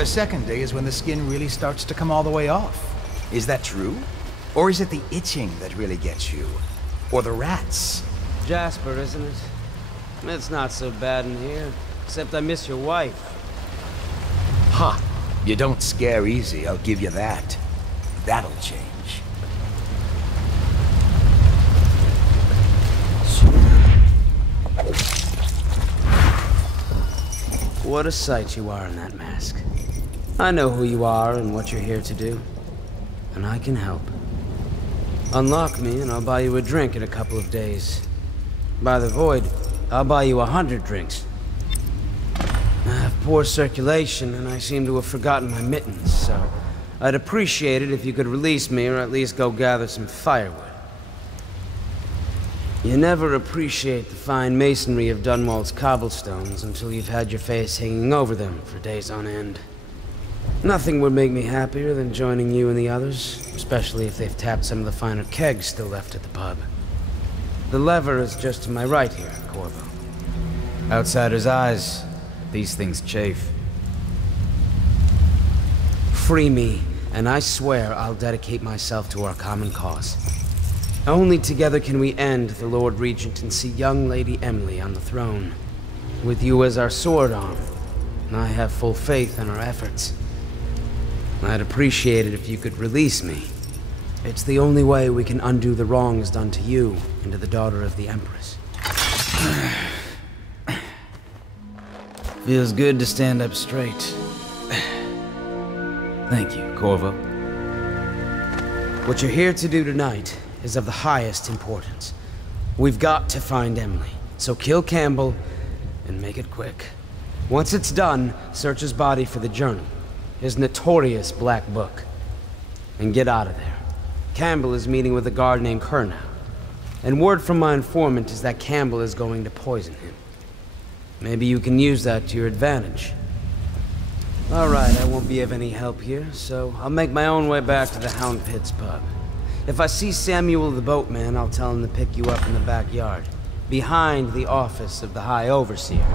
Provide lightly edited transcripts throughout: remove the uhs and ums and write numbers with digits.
the second day is when the skin really starts to come all the way off. Is that true? Or is it the itching that really gets you? Or the rats? Jasper, isn't it? It's not so bad in here, except I miss your wife. Huh. You don't scare easy, I'll give you that. That'll change. What a sight you are in that mask. I know who you are and what you're here to do. And I can help. Unlock me and I'll buy you a drink in a couple of days. By the void, I'll buy you 100 drinks. I have poor circulation and I seem to have forgotten my mittens, so I'd appreciate it if you could release me or at least go gather some firewood. You never appreciate the fine masonry of Dunwall's cobblestones until you've had your face hanging over them for days on end. Nothing would make me happier than joining you and the others, especially if they've tapped some of the finer kegs still left at the pub. The lever is just to my right here, Corvo. Outsider's eyes. These things chafe. Free me, and I swear I'll dedicate myself to our common cause. Only together can we end the Lord Regent and see young Lady Emily on the throne. With you as our sword arm, and I have full faith in our efforts. I'd appreciate it if you could release me. It's the only way we can undo the wrongs done to you and to the daughter of the Empress. Feels good to stand up straight. Thank you, Corvo. What you're here to do tonight is of the highest importance. We've got to find Emily, so kill Campbell and make it quick. Once it's done, search his body for the journal, his notorious black book, and get out of there. Campbell is meeting with a guard named Kernow, and word from my informant is that Campbell is going to poison him. Maybe you can use that to your advantage. All right, I won't be of any help here, so I'll make my own way back to the Hound Pits pub. If I see Samuel the boatman, I'll tell him to pick you up in the backyard, behind the office of the High Overseer.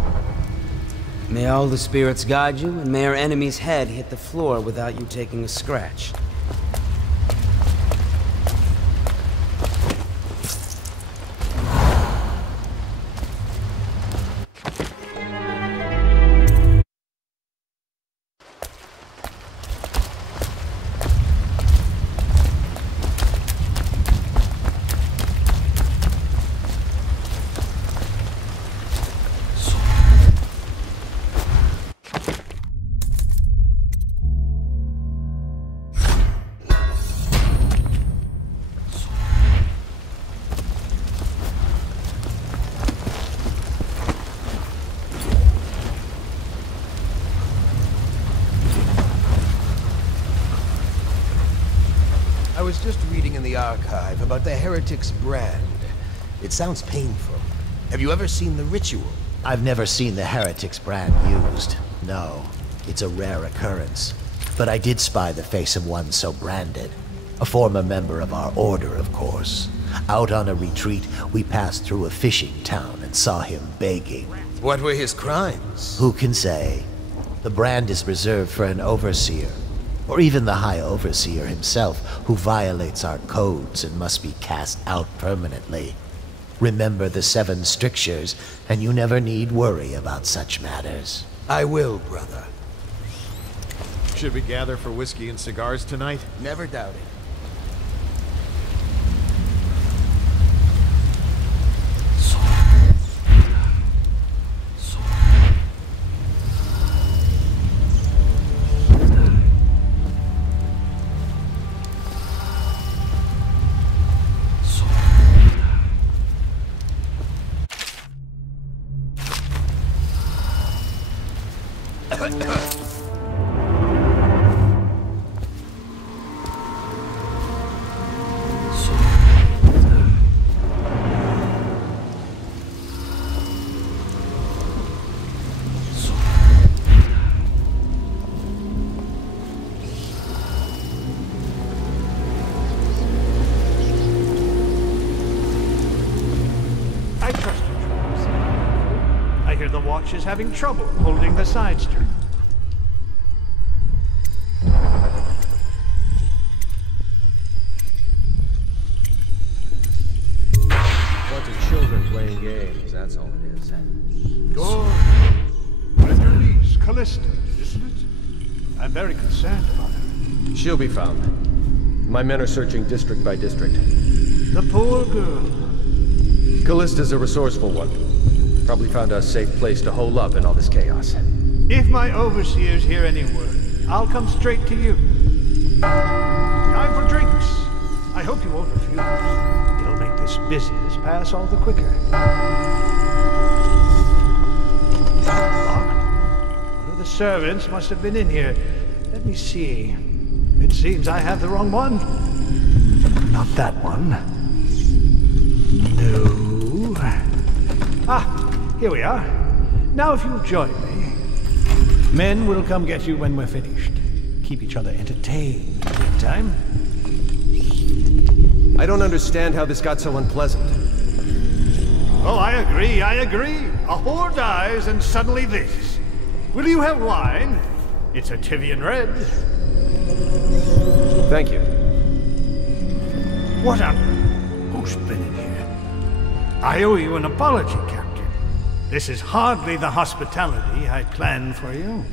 May all the spirits guide you, and may our enemy's head hit the floor without you taking a scratch. I was just reading in the archive about the Heretic's brand. It sounds painful. Have you ever seen the ritual? I've never seen the Heretic's brand used. No, it's a rare occurrence. But I did spy the face of one so branded. A former member of our order, of course. Out on a retreat, we passed through a fishing town and saw him begging. What were his crimes? Who can say? The brand is reserved for an overseer. Or even the High Overseer himself, who violates our codes and must be cast out permanently. Remember the 7 strictures, and you never need worry about such matters. I will, brother. Should we gather for whiskey and cigars tonight? Never doubt it. I trust you, Charles. I hear the watch is having trouble holding the side street. that's all it is. Good. With your niece, Callista, isn't it? I'm very concerned about her. She'll be found. My men are searching district by district. The poor girl. Callista's a resourceful one. Probably found a safe place to hole up in all this chaos. If my overseers hear any word, I'll come straight to you. Time for drinks. I hope you won't refuse. It'll make this business pass all the quicker. Locked. One of the servants must have been in here. Let me see. It seems I have the wrong one. Not that one. No. Ah, here we are. Now if you'll join me. Men will come get you when we're finished. Keep each other entertained in the meantime. I don't understand how this got so unpleasant. Oh, I agree. A whore dies and suddenly this. Will you have wine? It's a Tivian Red. Thank you. What up? Who's been in here? I owe you an apology, Captain. This is hardly the hospitality I planned for you.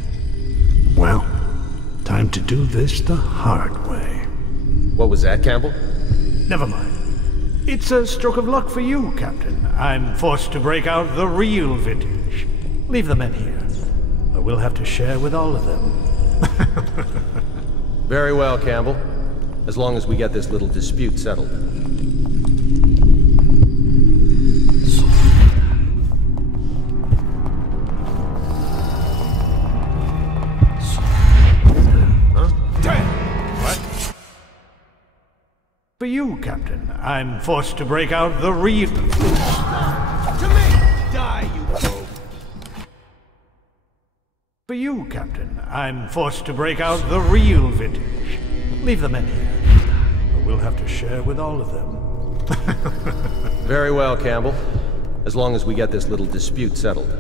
Well, time to do this the hard way. What was that, Campbell? Never mind. It's a stroke of luck for you, Captain. I'm forced to break out the real vintage. Leave the men here, or we'll have to share with all of them. Very well, Campbell. As long as we get this little dispute settled. For you, Captain, I'm forced to break out the real... To me! Die, you rogue! For you, Captain, I'm forced to break out the real vintage. Leave the men here, or we'll have to share with all of them. Very well, Campbell. As long as we get this little dispute settled.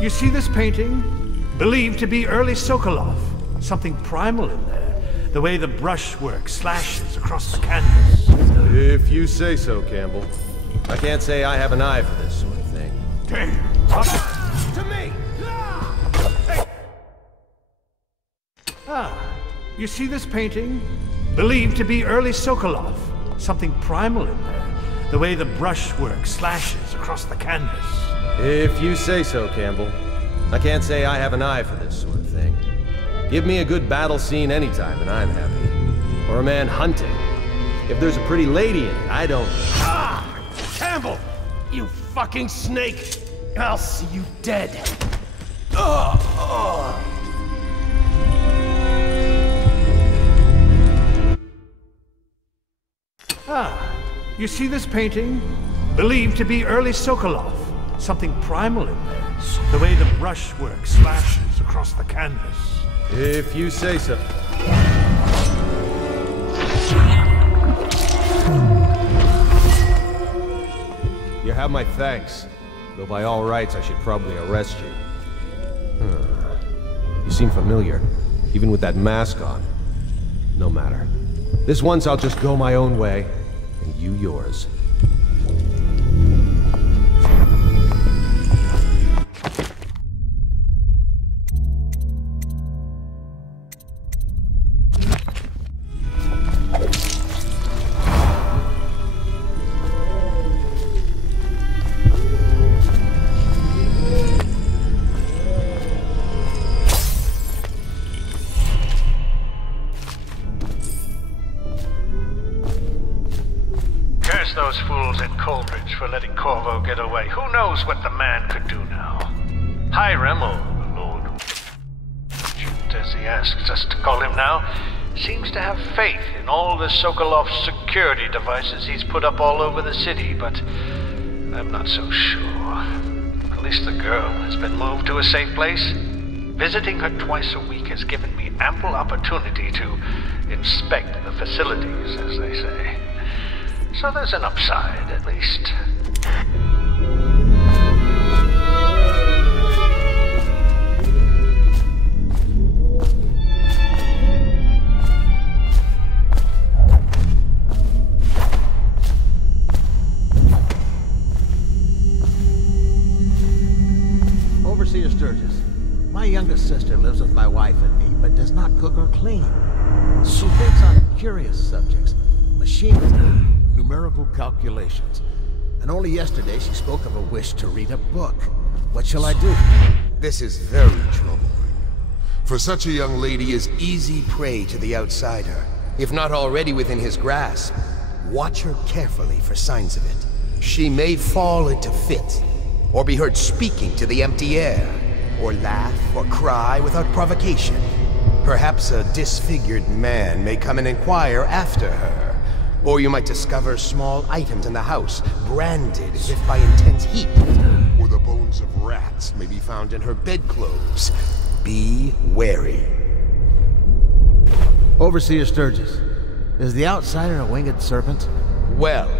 You see this painting? Believed to be early Sokolov. Something primal in there. The way the brushwork slashes across the canvas. If you say so, Campbell. I can't say I have an eye for this sort of thing. Damn. To me! You see this painting? Believed to be early Sokolov. Something primal in there. The way the brushwork slashes across the canvas. If you say so, Campbell. I can't say I have an eye for this sort of thing. Give me a good battle scene anytime and I'm happy. Or a man hunting. If there's a pretty lady in it, I don't... Campbell! You fucking snake! I'll see you dead. You see this painting? Believed to be early Sokolov. Something primal in there. The way the brushwork slashes across the canvas. If you say so. You have my thanks. Though by all rights, I should probably arrest you. You seem familiar, even with that mask on. No matter. This once I'll just go my own way, and you yours. Those fools in Coleridge for letting Corvo get away. Who knows what the man could do now? Hiram, or Lord, as he asks us to call him now, seems to have faith in all the Sokolov security devices he's put up all over the city, but I'm not so sure. At least the girl has been moved to a safe place. Visiting her twice a week has given me ample opportunity to inspect the facilities, as they say. So there's an upside, at least. Overseer Sturgis, my youngest sister lives with my wife and me, but does not cook or clean. She thinks on curious subjects, machines, numerical calculations. And only yesterday she spoke of a wish to read a book. What shall I do? This is very troubling. For such a young lady is easy prey to the outsider, if not already within his grasp. Watch her carefully for signs of it. She may fall into fit, or be heard speaking to the empty air, or laugh or cry without provocation. Perhaps a disfigured man may come and inquire after her. Or you might discover small items in the house, branded as if by intense heat. Or the bones of rats may be found in her bedclothes. Be wary. Overseer Sturgis, is the outsider a winged serpent? Well,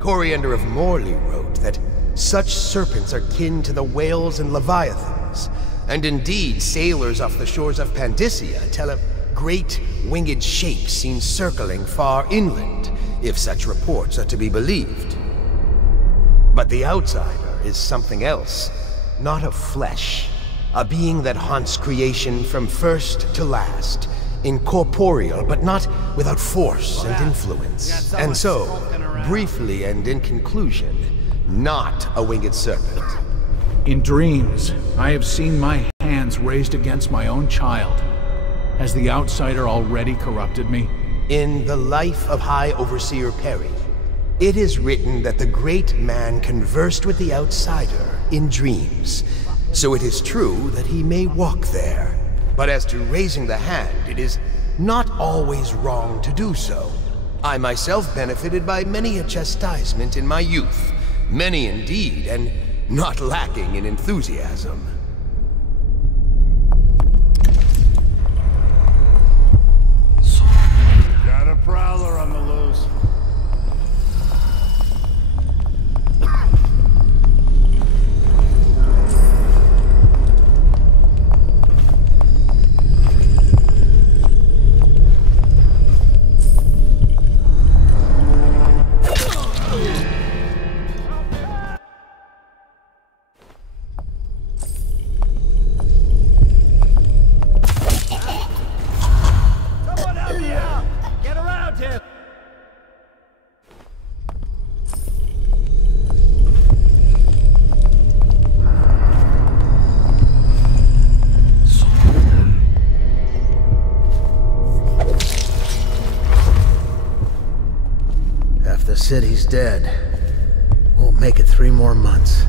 Coriander of Morley wrote that such serpents are kin to the whales and leviathans. And indeed, sailors off the shores of Pandysia tell of great winged shapes seen circling far inland, if such reports are to be believed. But the outsider is something else, not of flesh, a being that haunts creation from first to last, incorporeal but not without force and influence. And so, briefly and in conclusion, not a winged serpent. In dreams, I have seen my hands raised against my own child. Has the outsider already corrupted me? In the life of High Overseer Perry, it is written that the great man conversed with the outsider in dreams. So it is true that he may walk there. But as to raising the hand, it is not always wrong to do so. I myself benefited by many a chastisement in my youth. Many indeed, and not lacking in enthusiasm. Got a prowler on the loose. The city's dead. Won't Make it 3 more months.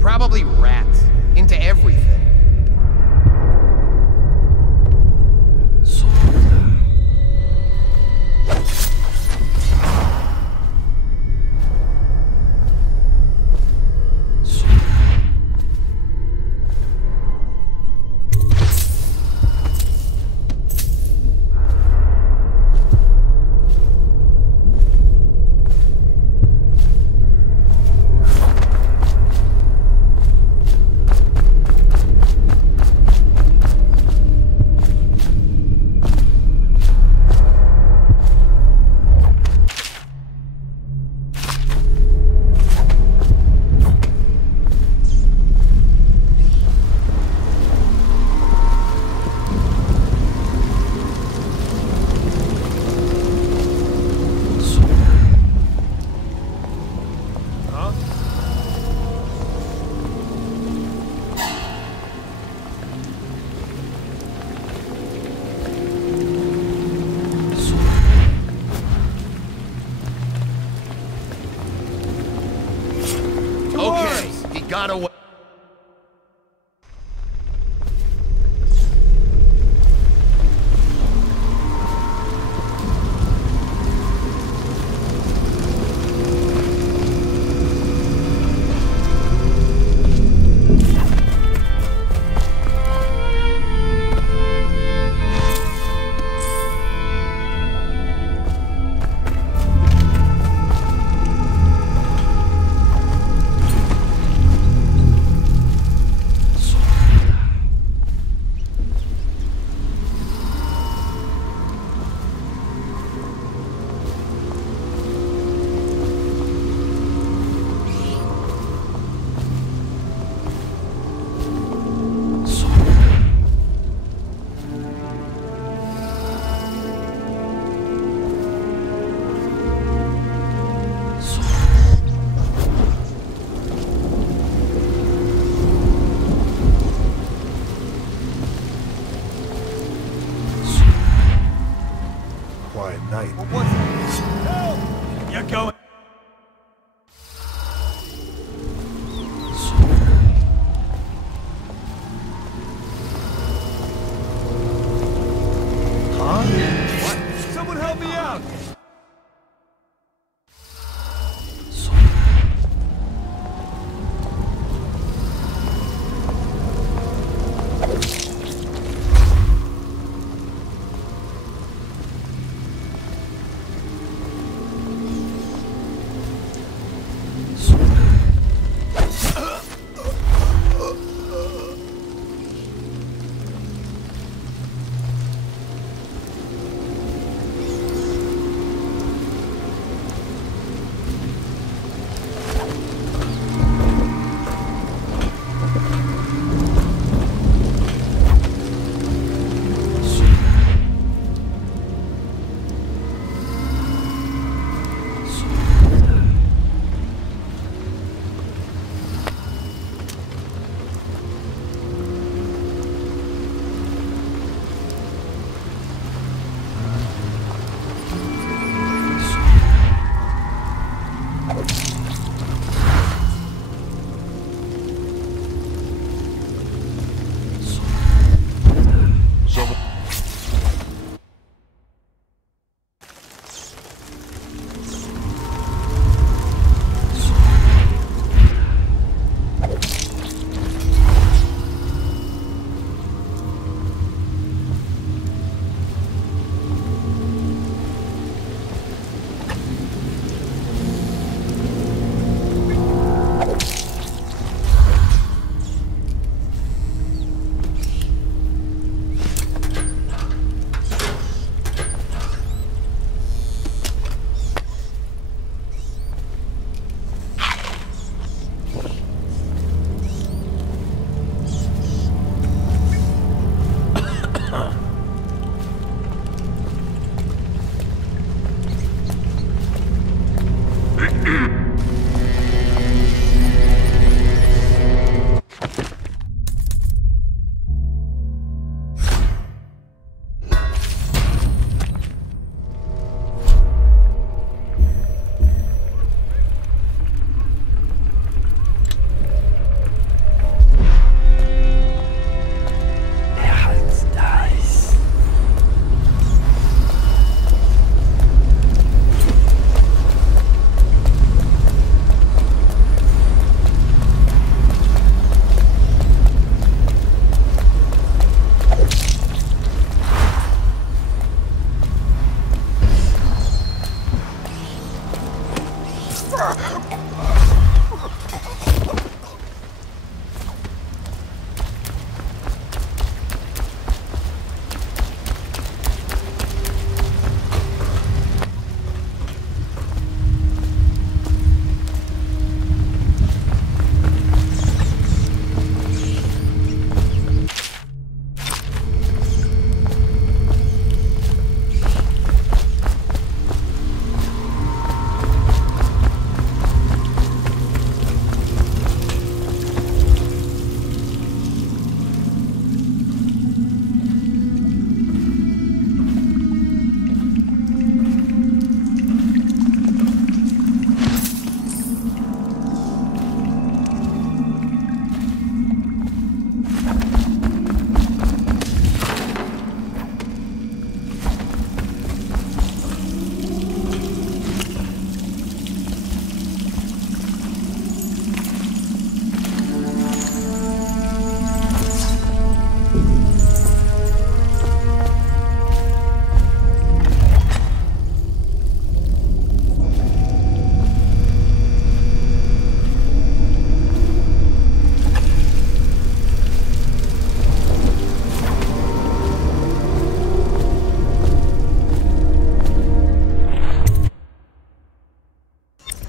Probably rats. Into everything. Got away.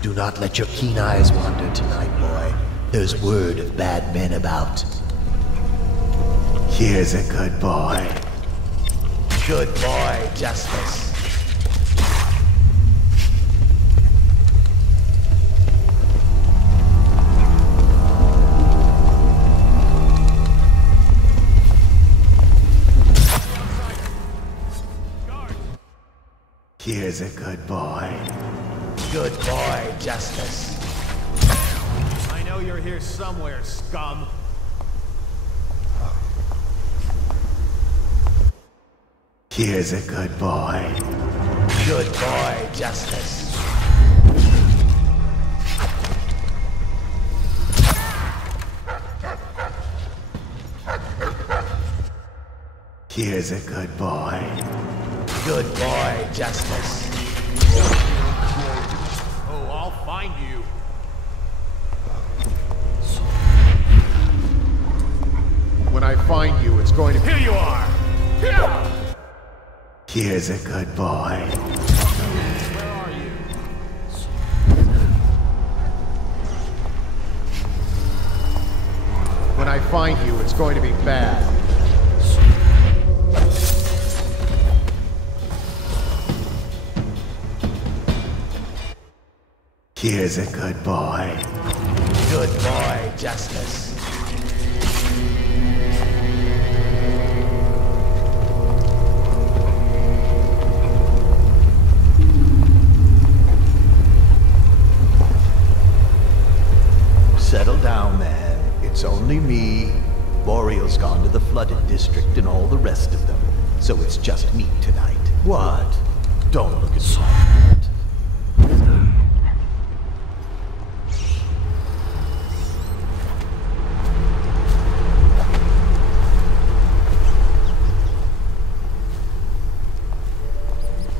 Do not let your keen eyes wander tonight, boy. There's word of bad men about. Here's a good boy. Good boy, Justice. Here's a good boy. Good boy, Justice. I know you're here somewhere, scum. Here's a good boy. Good boy, Justice. Here's a good boy. Good boy, Justice. Oh, I'll find you. When I find you, it's going to... Here you are! Here! Here's a good boy. Where are you? When I find you, it's going to be bad. Here's a good boy. Good boy, Justice. Settle down, man. It's only me. Boreal's gone to the flooded district and all the rest of them. So it's just me tonight. What? Don't look at me like that.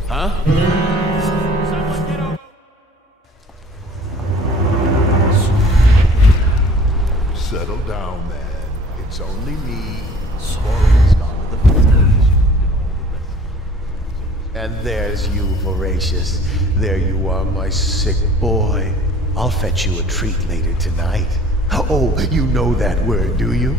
Huh? Someone get over. Settle down, man. It's only me. Boreal's gone to the flooded district. And there's you, Voracious. There you are, my sick boy. I'll fetch you a treat later tonight. Oh, you know that word, do you?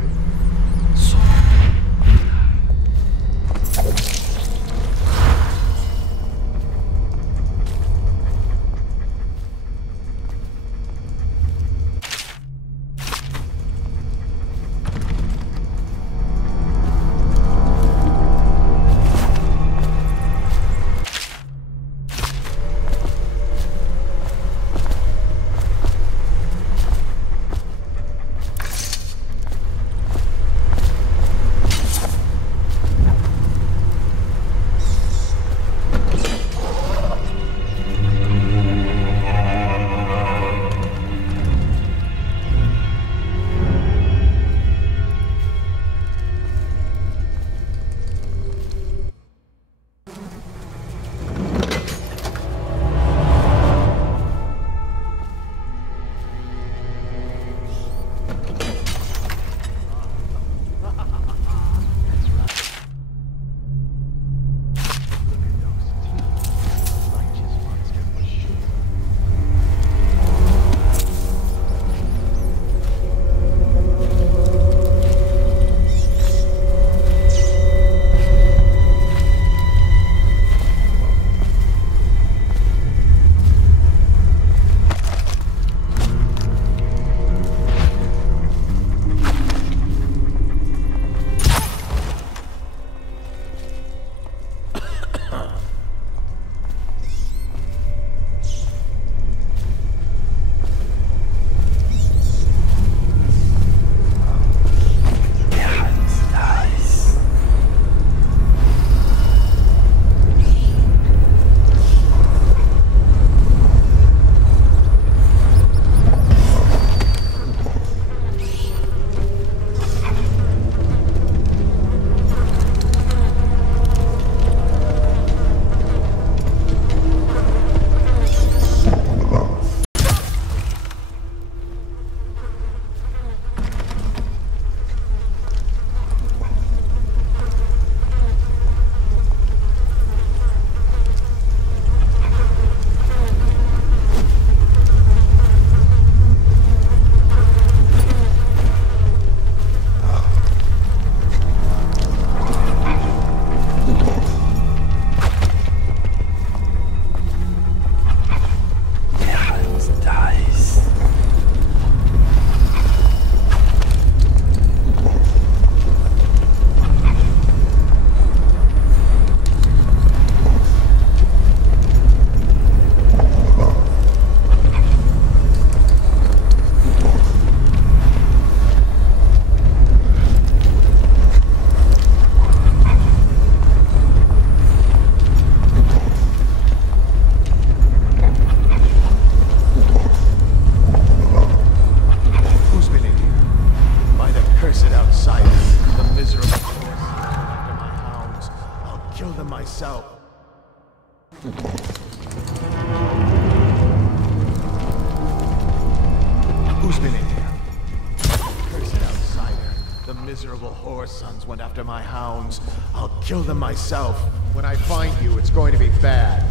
Who's been in here? Cursed outsider. The miserable whore sons went after my hounds. I'll kill them myself. When I find you, it's going to be bad.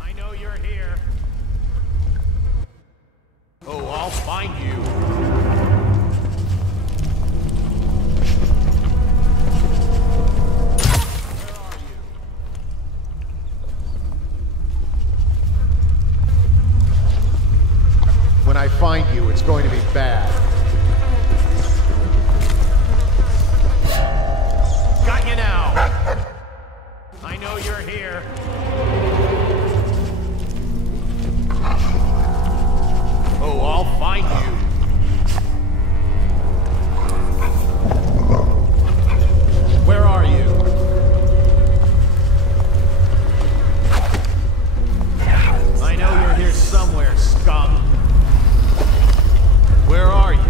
I know you're here. Oh, I'll find you. When I find you, it's going to be bad. Got you now. I know you're here. Oh, I'll find you. Where are you? I know you're here somewhere, scum. Where are you?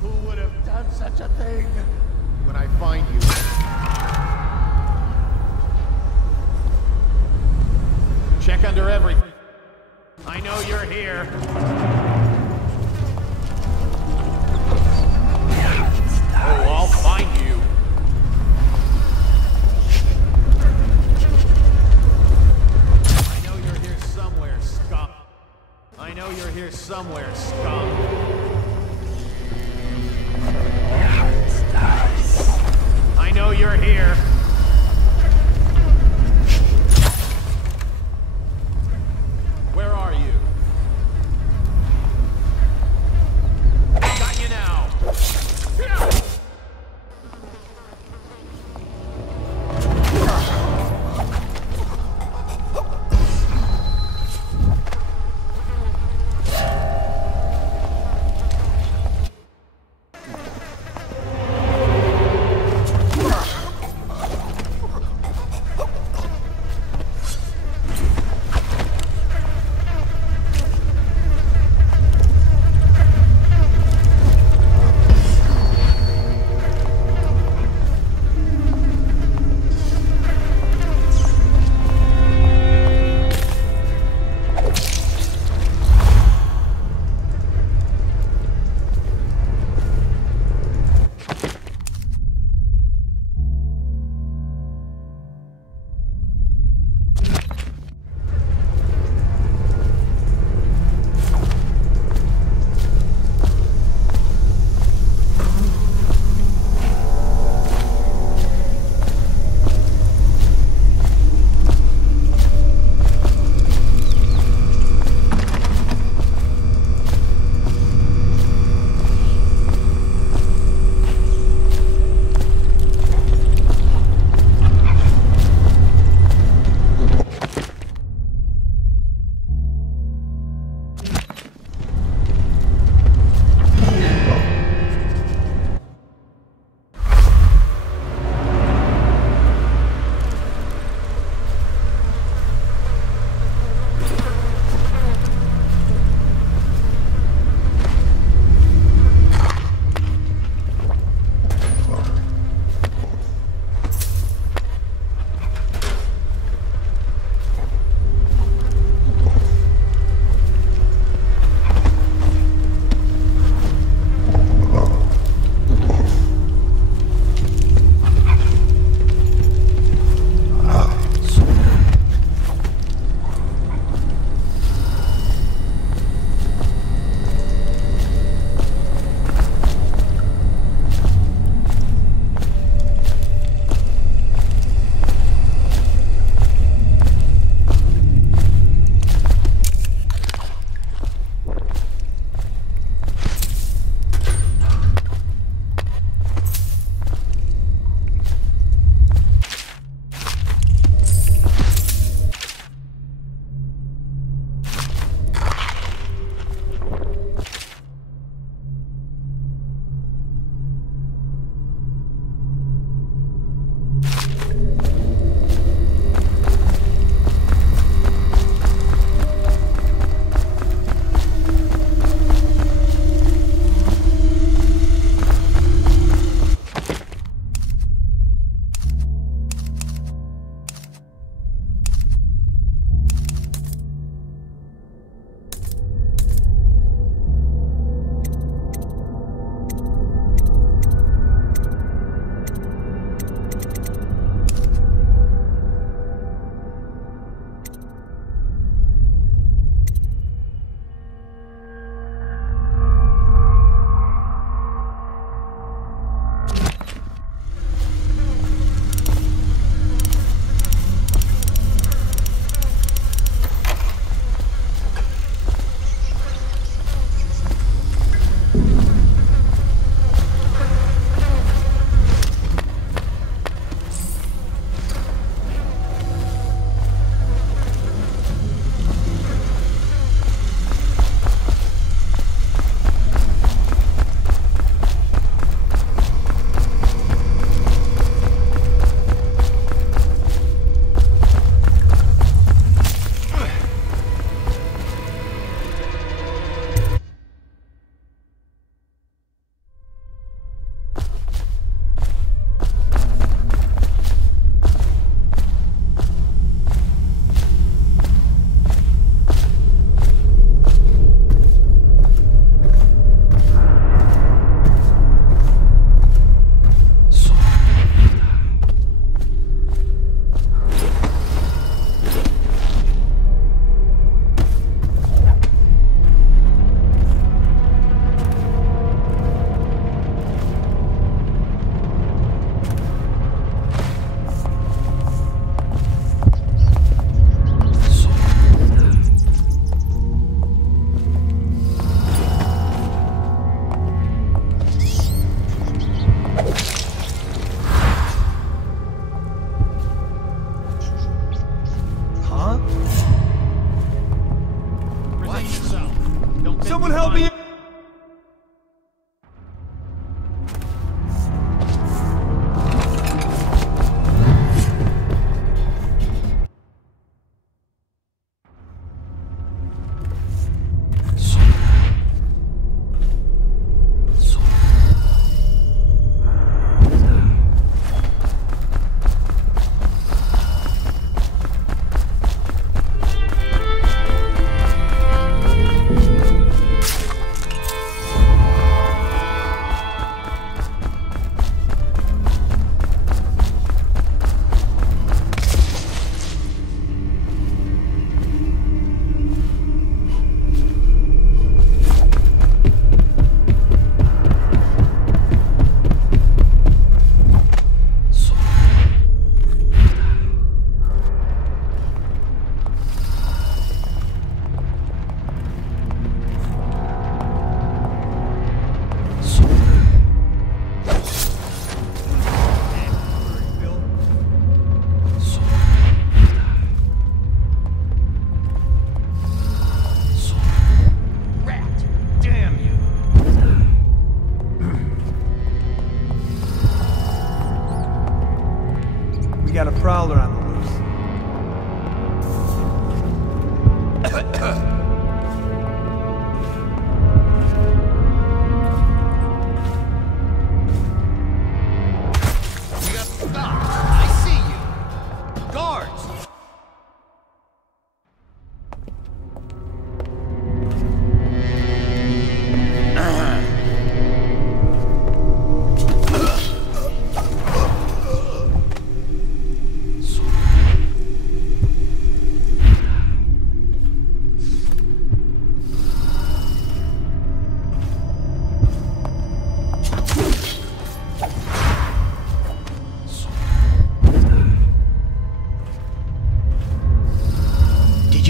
Who would have done such a thing? When I find you... Check under everything. I know you're here. Oh, I'll find you. I know you're here somewhere, scum. I know you're here somewhere, scum. I know you're here. Where are you? Got you now.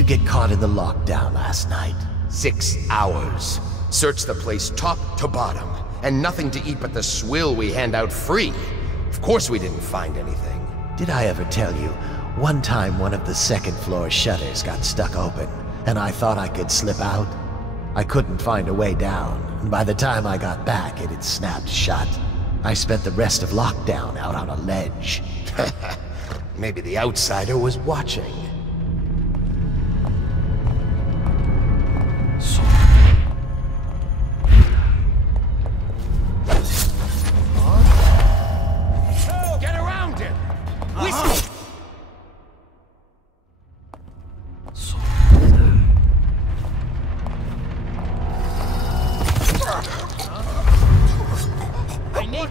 you get caught in the lockdown last night? 6 hours. Searched the place top to bottom, and nothing to eat but the swill we hand out free. Of course we didn't find anything. Did I ever tell you, one time one of the second floor shutters got stuck open, and I thought I could slip out? I couldn't find a way down, and by the time I got back, it had snapped shut. I spent the rest of lockdown out on a ledge. Maybe the outsider was watching. Get around him! Whiskey! I need...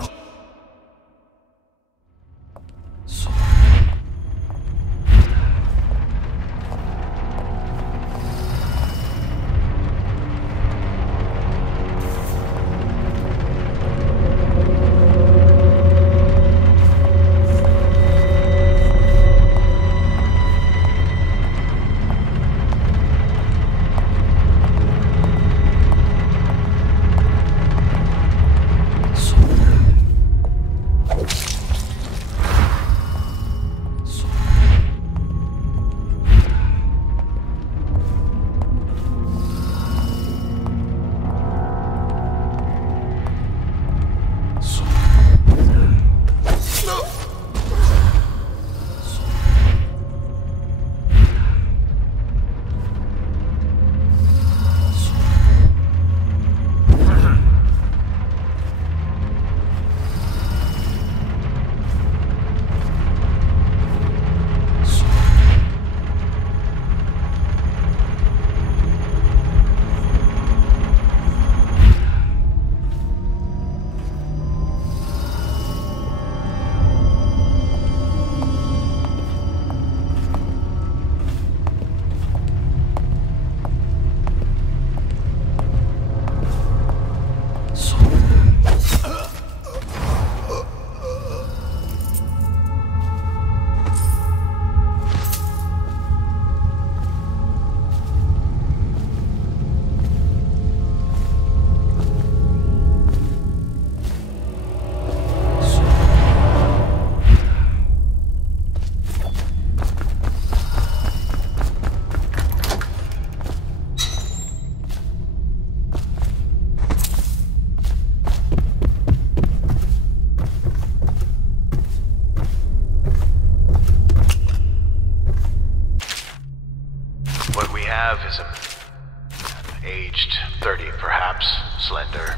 Aged 30 perhaps, slender.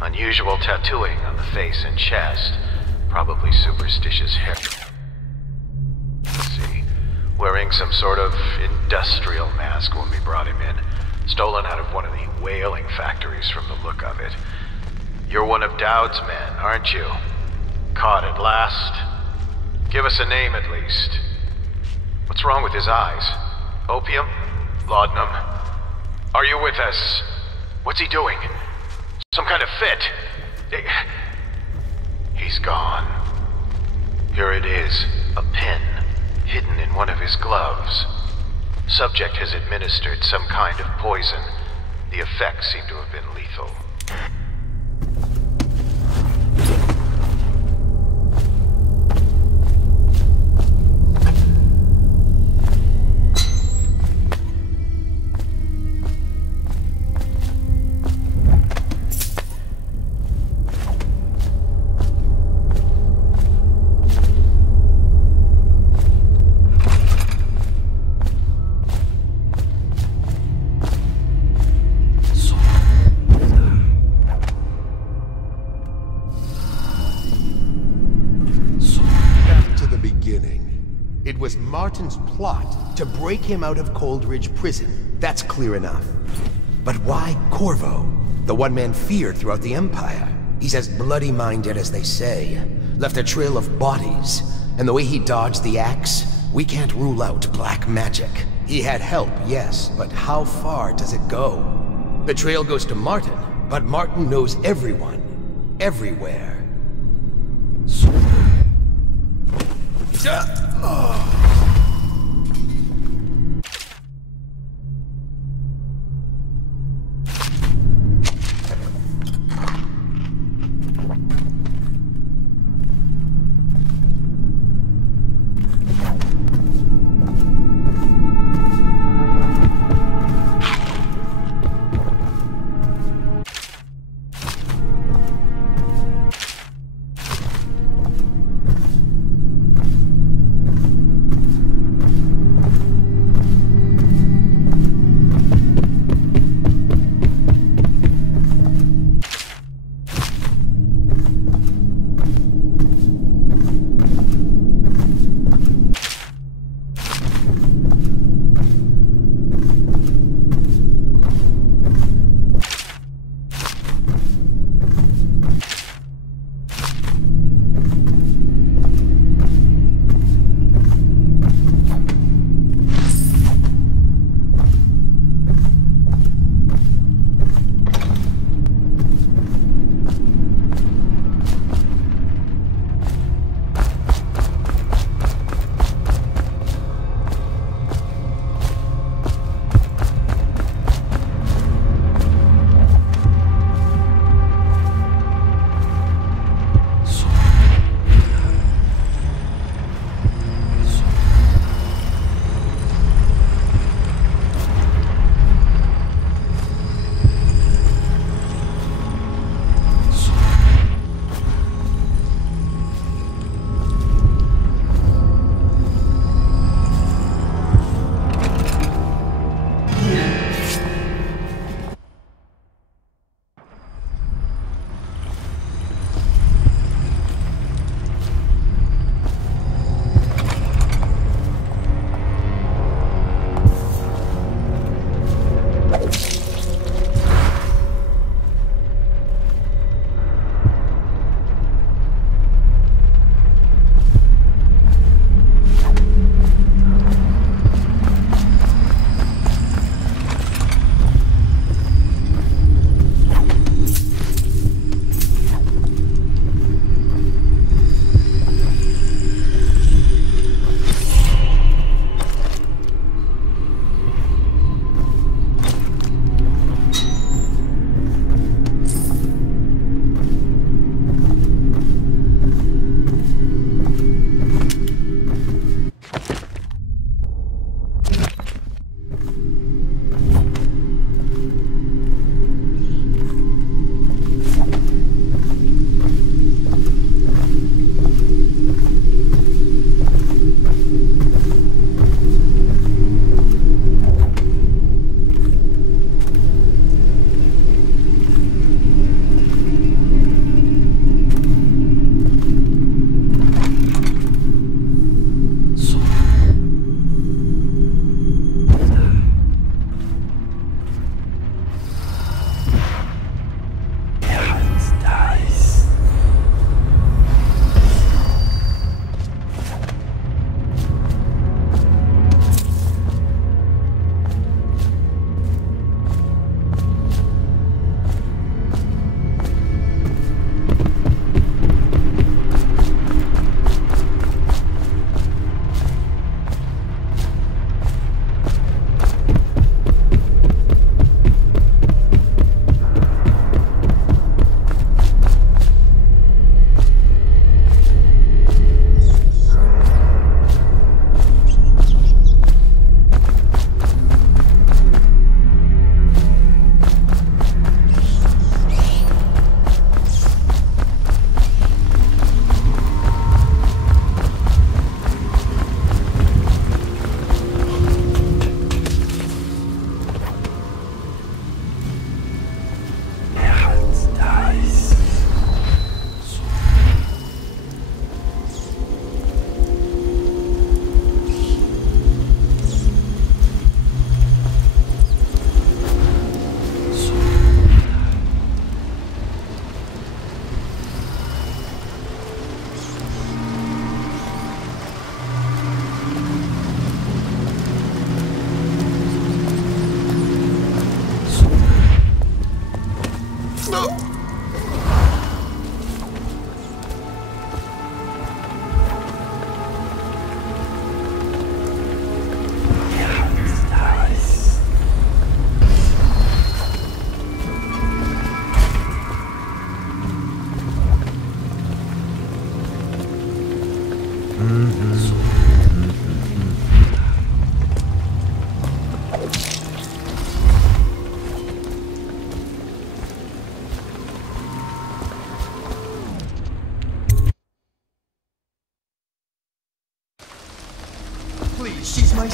Unusual tattooing on the face and chest. Probably superstitious hair. Let's see. Wearing some sort of industrial mask when we brought him in. Stolen out of one of the whaling factories from the look of it. You're one of Dowd's men, aren't you? Caught at last? Give us a name at least. What's wrong with his eyes? Opium? Laudanum? Are you with us? What's he doing? Some kind of fit? He's gone. Here it is, a pin, hidden in one of his gloves. Subject has administered some kind of poison. The effects seem to have been lethal. It was Martin's plot to break him out of Coldridge Prison. That's clear enough. But why Corvo? The one man feared throughout the Empire. He's as bloody-minded as they say. Left a trail of bodies. And the way he dodged the axe, we can't rule out black magic. He had help, yes, but how far does it go? The trail goes to Martin, but Martin knows everyone. Everywhere.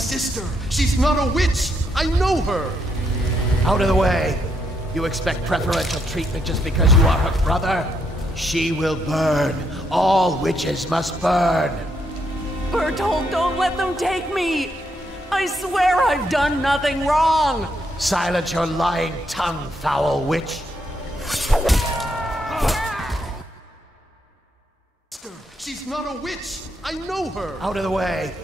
sister. She's not a witch. I know her. Out of the way. You expect preferential treatment just because you are her brother? She will burn. All witches must burn. Bertold, don't let them take me! I swear I've done nothing wrong! Silence your lying tongue, foul witch. She's not a witch. I know her. Out of the way.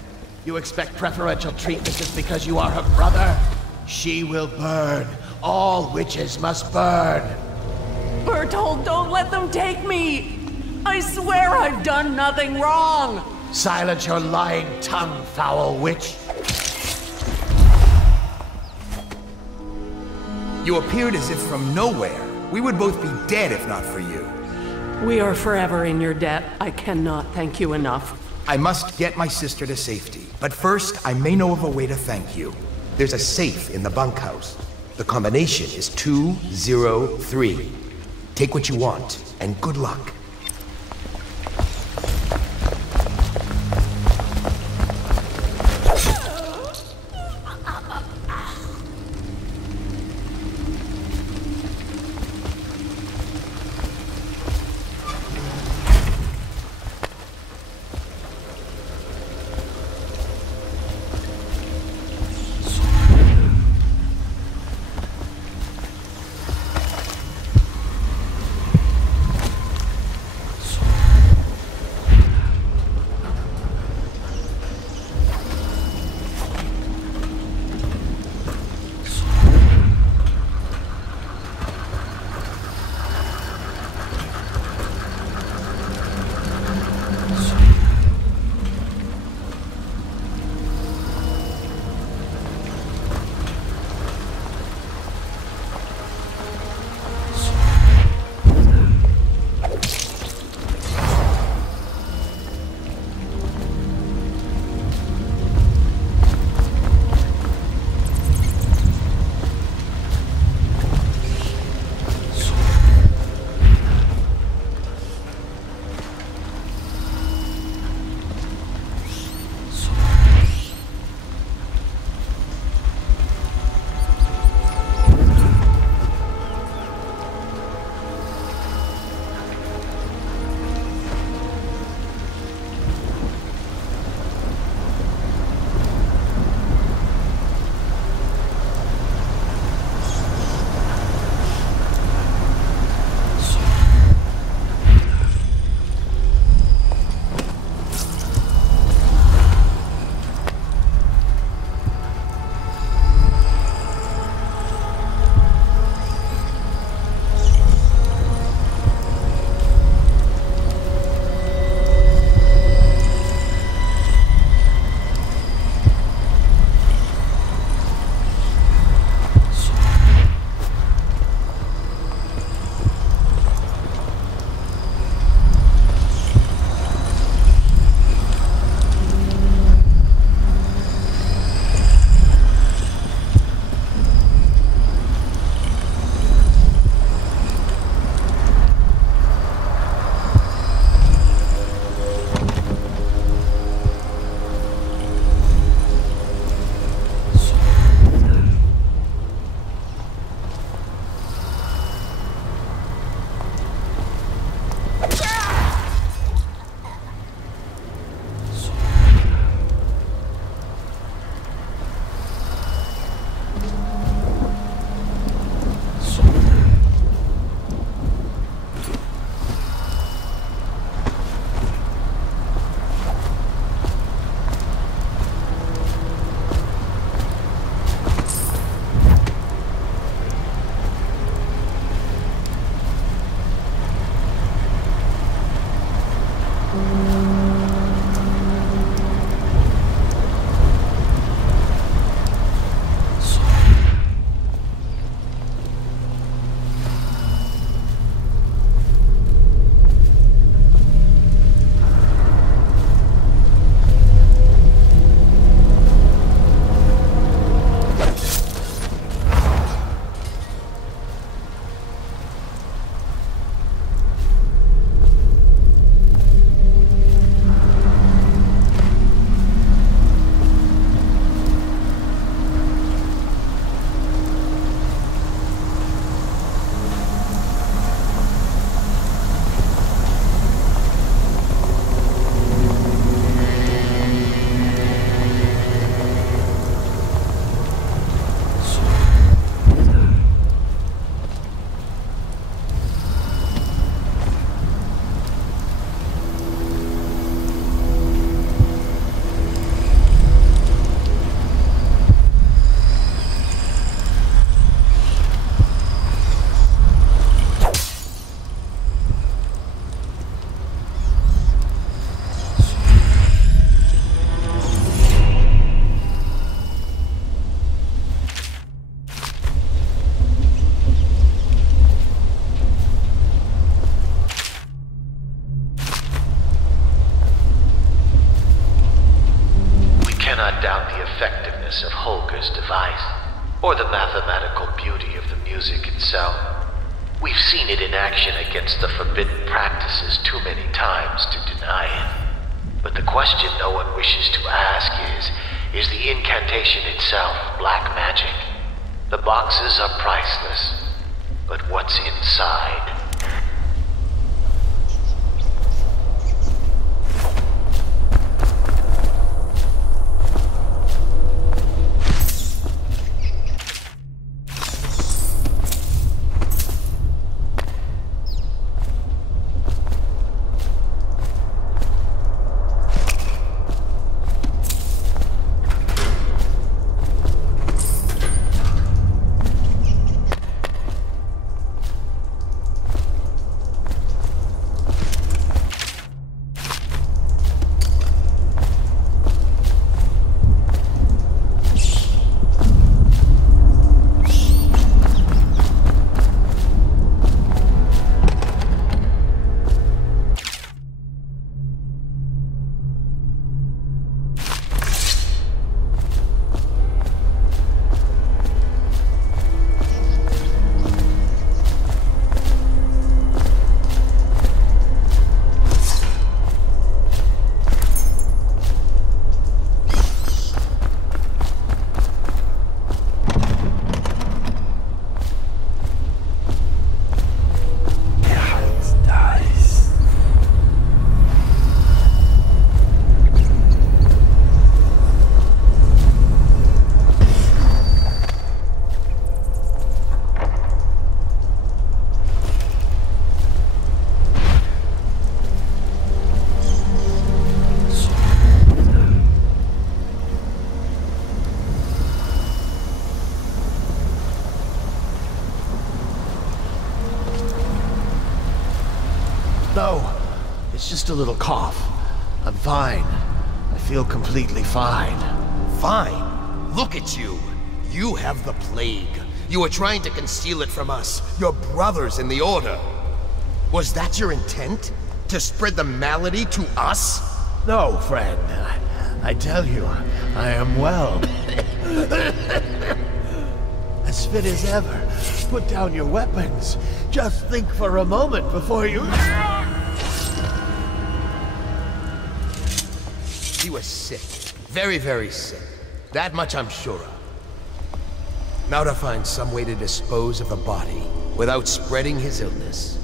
You expect preferential treatment just because you are her brother? She will burn. All witches must burn. Bertold, don't let them take me! I swear I've done nothing wrong! Silence your lying tongue, foul witch. You appeared as if from nowhere. We would both be dead if not for you. We are forever in your debt. I cannot thank you enough. I must get my sister to safety, but first I may know of a way to thank you. There's a safe in the bunkhouse. The combination is 203. Take what you want, and good luck. effectiveness of Holger's device, or the mathematical beauty of the music itself. We've seen it in action against the forbidden practices too many times to deny it. But the question no one wishes to ask is the incantation itself black magic? The boxes are priceless, but what's inside? No, it's just a little cough. I'm fine. I feel completely fine. Fine? Look at you. You have the plague. You were trying to conceal it from us, your brothers in the Order. Was that your intent? To spread the malady to us? No, friend. I tell you, I am well. As fit as ever. Put down your weapons. Just think for a moment before you... He was sick. Very, very sick. That much I'm sure of. Now to find some way to dispose of the body without spreading his illness.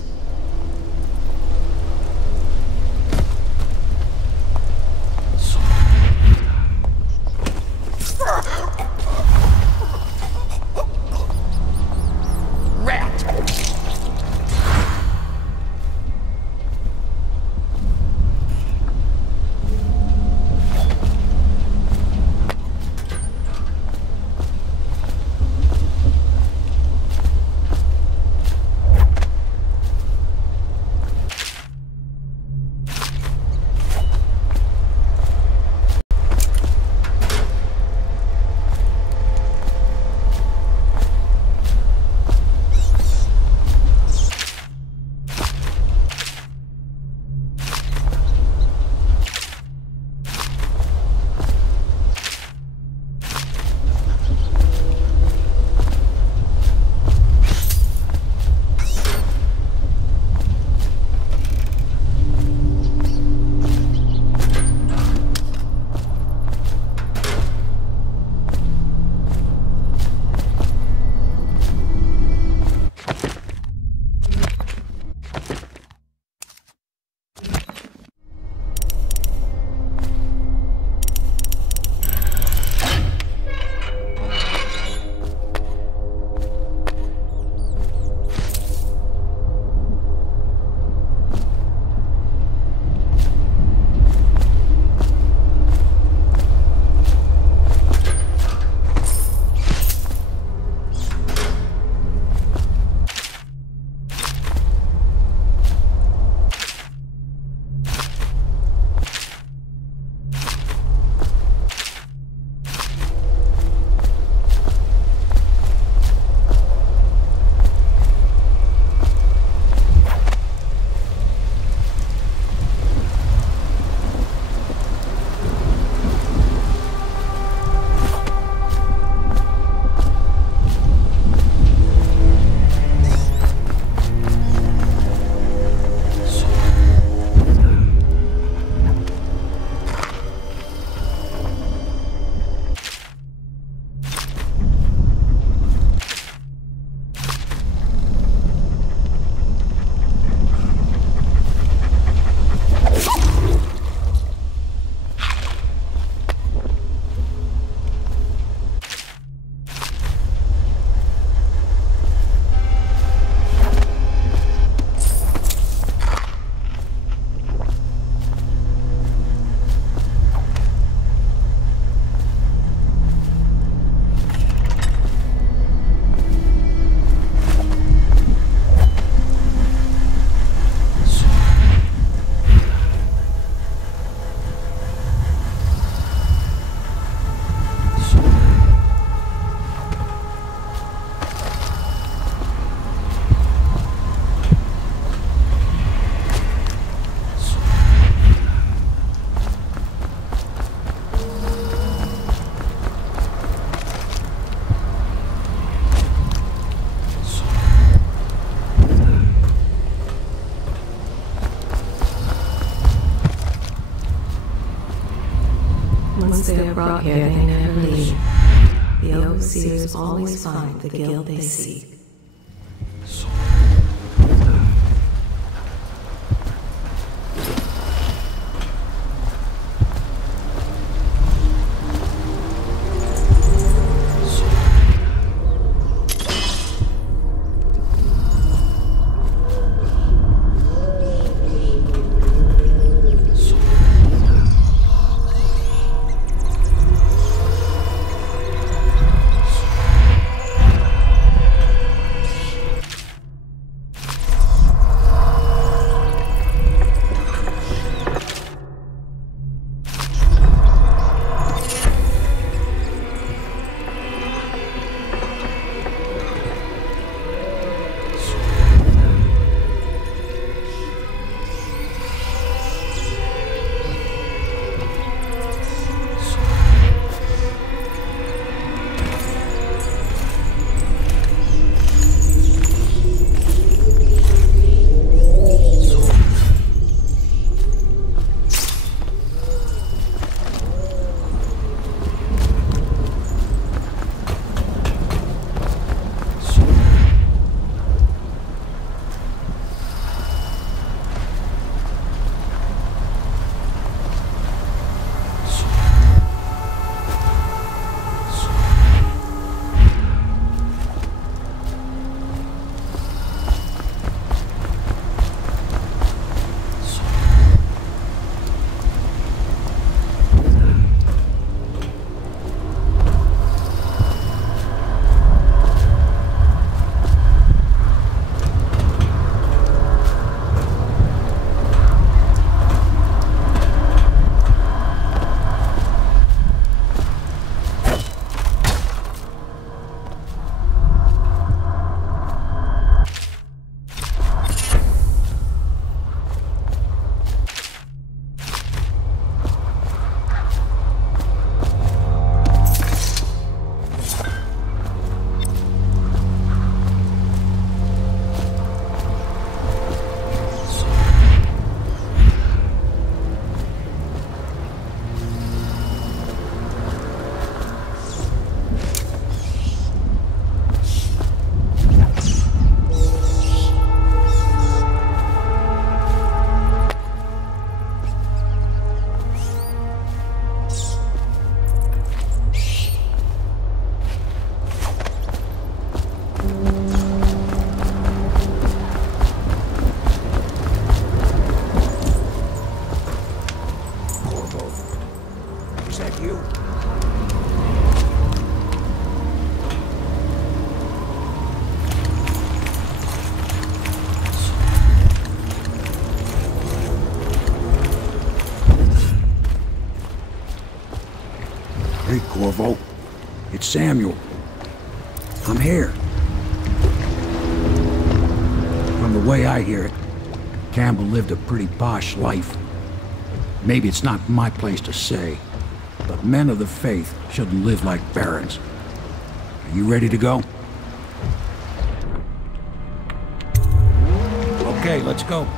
brought here, they never leave. The overseers always find the guild they seek. Hey, Corvo. It's Samuel. I'm here. From the way I hear it, Campbell lived a pretty posh life. Maybe it's not my place to say, but men of the faith shouldn't live like barons. Are you ready to go? Okay, let's go.